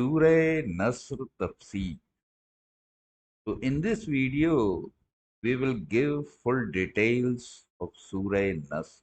Surah Nasr Tafsir. So in this video, we will give full details of Surah Nasr.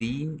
3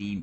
3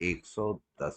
110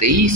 23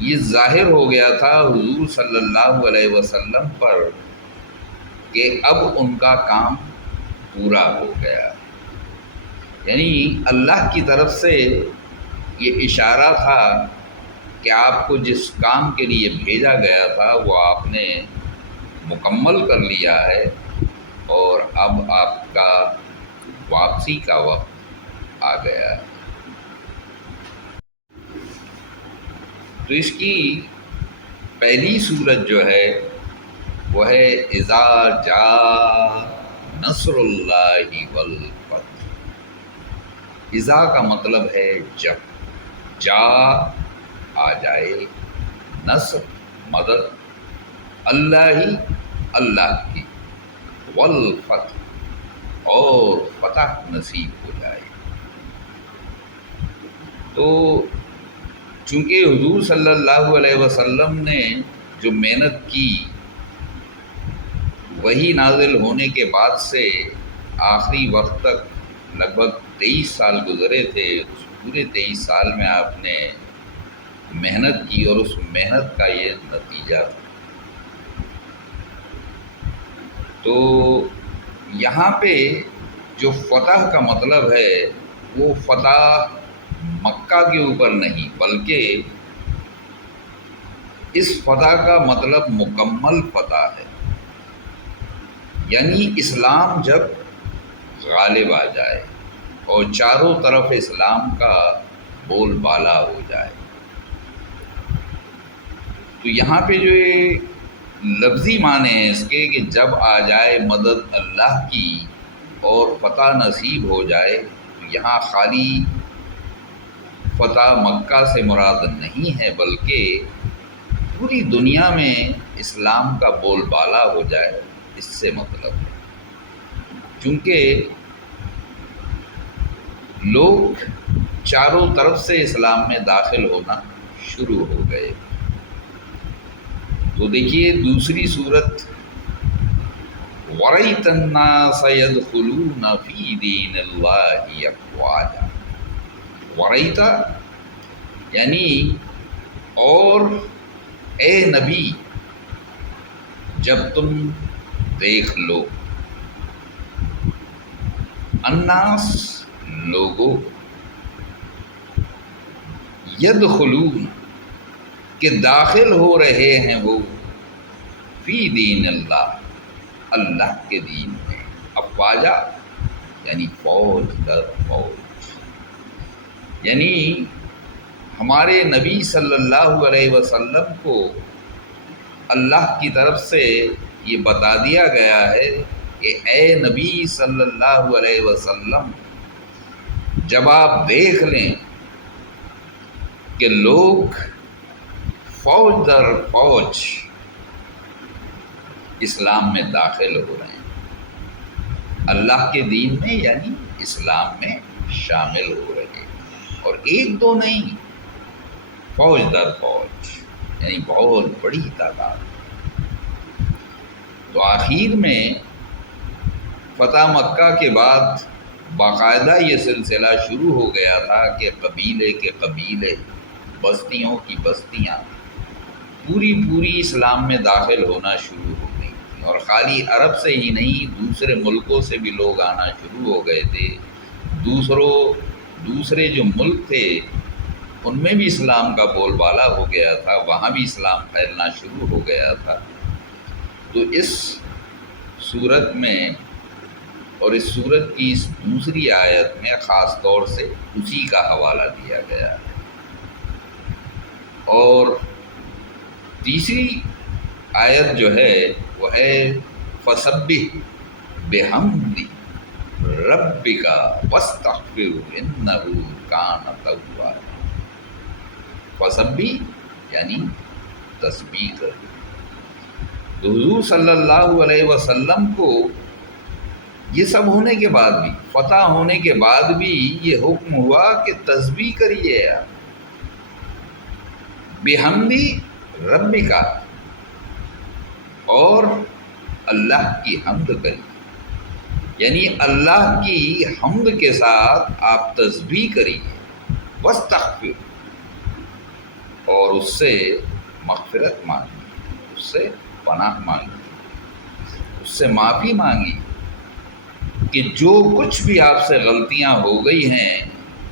یہ ظاہر ہو گیا تھا حضور صلی اللہ علیہ وسلم پر کہ اب ان کا کام پورا ہو گیا، یعنی اللہ کی طرف سے یہ اشارہ تھا کہ آپ کو جس کام کے لیے بھیجا گیا تھا وہ آپ نے مکمل کر لیا ہے، اور اب آپ کا واپسی کا وقت آ گیا ہے۔ تو اس کی پہلی صورت جو ہے وہ ہے اذا جاء نصر اللہ والفتح۔ اذا کا مطلب ہے جب، جا آ جائے، نصر مدد، اللہ ہی اللہ کی، والفتح اور فتح نصیب ہو جائے۔ تو چونکہ حضور صلی اللہ علیہ وسلم نے جو محنت کی، وہی نازل ہونے کے بعد سے آخری وقت تک لگ بھگ 23 سال گزرے تھے، اس پورے 23 سال میں آپ نے محنت کی اور اس محنت کا یہ نتیجہ تھا۔ تو یہاں پہ جو فتح کا مطلب ہے وہ فتح مکہ کے اوپر نہیں، بلکہ اس فتح کا مطلب مکمل فتح ہے، یعنی اسلام جب غالب آ جائے اور چاروں طرف اسلام کا بول بالا ہو جائے۔ تو یہاں پہ جو یہ لفظی معنی ہے اس کے کہ جب آ جائے مدد اللہ کی اور فتح نصیب ہو جائے، تو یہاں خالی فتح مکہ سے مراد نہیں ہے، بلکہ پوری دنیا میں اسلام کا بول بالا ہو جائے، اس سے مطلب ہے۔ چونکہ لوگ چاروں طرف سے اسلام میں داخل ہونا شروع ہو گئے۔ تو دیکھیے دوسری صورت، وَرَأَيْتَ النَّاسَ يَدْخُلُونَ فِي دِينِ اللَّهِ أَفْوَاجًا۔ وَرَأَيْتَ یعنی اور اے نبی جب تم دیکھ لو، الناس لوگوں، یدخلون کہ داخل ہو رہے ہیں وہ، فی دین اللہ اللہ کے دین میں، افواجا یعنی فوج در فوج، یعنی ہمارے نبی صلی اللہ علیہ وسلم کو اللہ کی طرف سے یہ بتا دیا گیا ہے کہ اے نبی صلی اللہ علیہ وسلم جب آپ دیکھ لیں کہ لوگ فوج در فوج اسلام میں داخل ہو رہے ہیں، اللہ کے دین میں یعنی اسلام میں شامل ہو رہے ہیں، اور ایک دو نہیں، فوج در فوج یعنی بہت بڑی تعداد۔ تو آخر میں فتح مکہ کے بعد باقاعدہ یہ سلسلہ شروع ہو گیا تھا کہ قبیلے کے قبیلے، بستیوں کی بستیاں پوری اسلام میں داخل ہونا شروع ہو گئی تھیں، اور خالی عرب سے ہی نہیں دوسرے ملکوں سے بھی لوگ آنا شروع ہو گئے تھے۔ دوسرے جو ملک تھے ان میں بھی اسلام کا بول بالا ہو گیا تھا، وہاں بھی اسلام پھیلنا شروع ہو گیا تھا۔ تو اس صورت میں اور اس صورت کی اس دوسری آیت میں خاص طور سے اسی کا حوالہ دیا گیا ہے۔ اور تیسری آیت جو ہے وہ ہے فَسَبِّحْ بِحَمْدِ رَبِّكَ وَاسْتَغْفِرْهُ إِنَّهُ كَانَ تَوَّابًا۔ فَسَبِّحْ یعنی تسبیح کر۔ تو حضور صلی اللہ علیہ وسلم کو یہ سب ہونے کے بعد بھی، فتح ہونے کے بعد بھی یہ حکم ہوا کہ تسبیح کریے، بحمدی ربی کا، اور اللہ کی حمد کریے، یعنی اللہ کی حمد کے ساتھ آپ تسبیح کریے، واستغفر اور اس سے مغفرت مانگی، اس سے پناہ مانگی، اس سے معافی مانگی کہ جو کچھ بھی آپ سے غلطیاں ہو گئی ہیں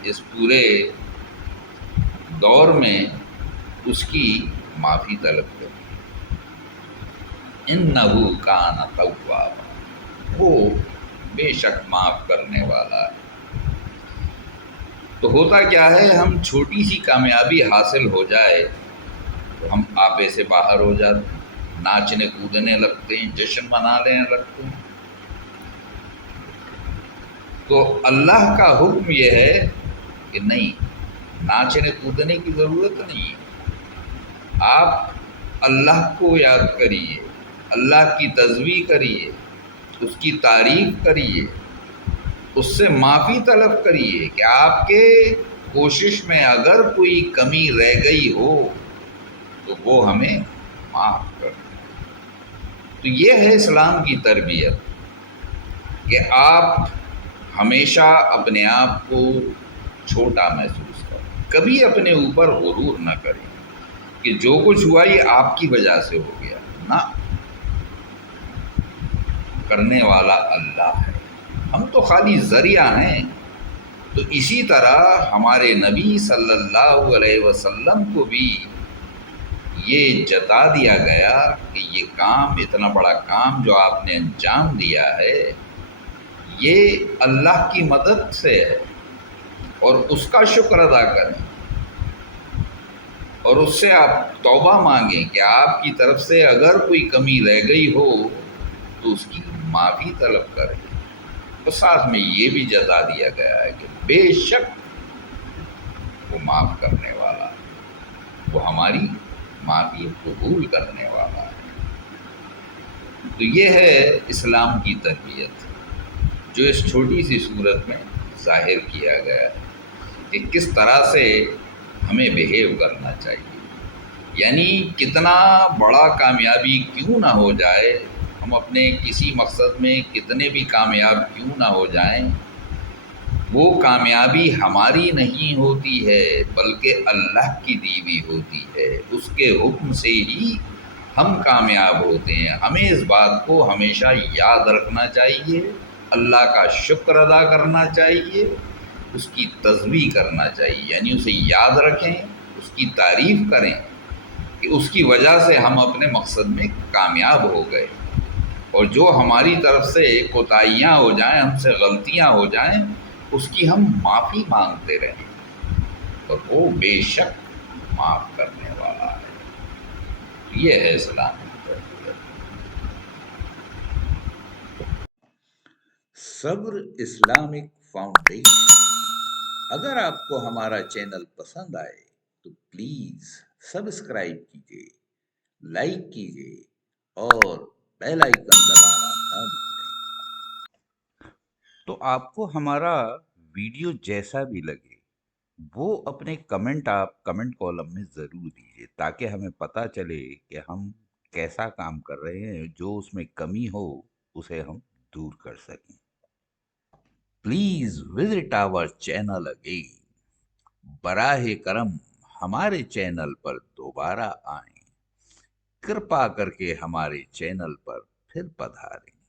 اس پورے دور میں اس کی معافی طلب کریں۔ انہ کان توابا، وہ بے شک معاف کرنے والا ہے۔ تو ہوتا کیا ہے، ہم چھوٹی سی کامیابی حاصل ہو جائے تو ہم آپے سے باہر ہو جاتے ہیں، ناچنے کودنے لگتے ہیں، جشن منانے لگتے ہیں۔ تو اللہ کا حکم یہ ہے کہ نہیں، ناچنے کودنے کی ضرورت نہیں ہے۔ آپ اللہ کو یاد کریے، اللہ کی تسبیح کریے، اس کی تعریف کریے، اس سے معافی طلب کریے کہ آپ کے کوشش میں اگر کوئی کمی رہ گئی ہو تو وہ ہمیں معاف کر دیں۔ تو یہ ہے اسلام کی تربیت کہ آپ ہمیشہ اپنے آپ کو چھوٹا محسوس کریں، کبھی اپنے اوپر غرور نہ کریں کہ جو کچھ ہوا یہ آپ کی وجہ سے ہو گیا، نہ، کرنے والا اللہ ہے، ہم تو خالی ذریعہ ہیں۔ تو اسی طرح ہمارے نبی صلی اللہ علیہ وسلم کو بھی یہ جتا دیا گیا کہ یہ کام، اتنا بڑا کام جو آپ نے انجام دیا ہے، یہ اللہ کی مدد سے ہے، اور اس کا شکر ادا کریں، اور اس سے آپ توبہ مانگیں کہ آپ کی طرف سے اگر کوئی کمی رہ گئی ہو تو اس کی معافی طلب کریں۔ تو ساتھ میں یہ بھی جتا دیا گیا ہے کہ بے شک وہ معاف کرنے والا ہے، وہ ہماری معافی قبول کرنے والا ہے۔ تو یہ ہے اسلام کی تربیت جو اس چھوٹی سی صورت میں ظاہر کیا گیا ہے کہ کس طرح سے ہمیں بیہیو کرنا چاہیے۔ یعنی کتنا بڑا کامیابی کیوں نہ ہو جائے، ہم اپنے کسی مقصد میں کتنے بھی کامیاب کیوں نہ ہو جائیں، وہ کامیابی ہماری نہیں ہوتی ہے بلکہ اللہ کی دی ہوئی ہوتی ہے۔ اس کے حکم سے ہی ہم کامیاب ہوتے ہیں۔ ہمیں اس بات کو ہمیشہ یاد رکھنا چاہیے، اللہ کا شکر ادا کرنا چاہیے، اس کی تسبیح کرنا چاہیے، یعنی اسے یاد رکھیں، اس کی تعریف کریں کہ اس کی وجہ سے ہم اپنے مقصد میں کامیاب ہو گئے، اور جو ہماری طرف سے کوتاہیاں ہو جائیں، ہم سے غلطیاں ہو جائیں، اس کی ہم معافی مانگتے رہیں، اور وہ بے شک معاف کرنے والا ہے۔ یہ ہے اسلام کی تربیت۔ صبر اسلامک فاؤنڈیشن۔ اگر آپ کو ہمارا چینل پسند آئے تو پلیز سبسکرائب کیجیے، لائک کیجیے اور بیل آئیکن دبانا نہ بھولیں۔ تو آپ کو ہمارا ویڈیو جیسا بھی لگے وہ اپنے کمنٹ آپ کمنٹ کالم میں ضرور دیجیے، تاکہ ہمیں پتہ چلے کہ ہم کیسا کام کر رہے ہیں، جو اس میں کمی ہو اسے ہم دور کر سکیں۔ Please visit our channel again. براہ کرم ہمارے چینل پر دوبارہ آئیں، کرپا کر کے ہمارے چینل پر پھر پدھاریں۔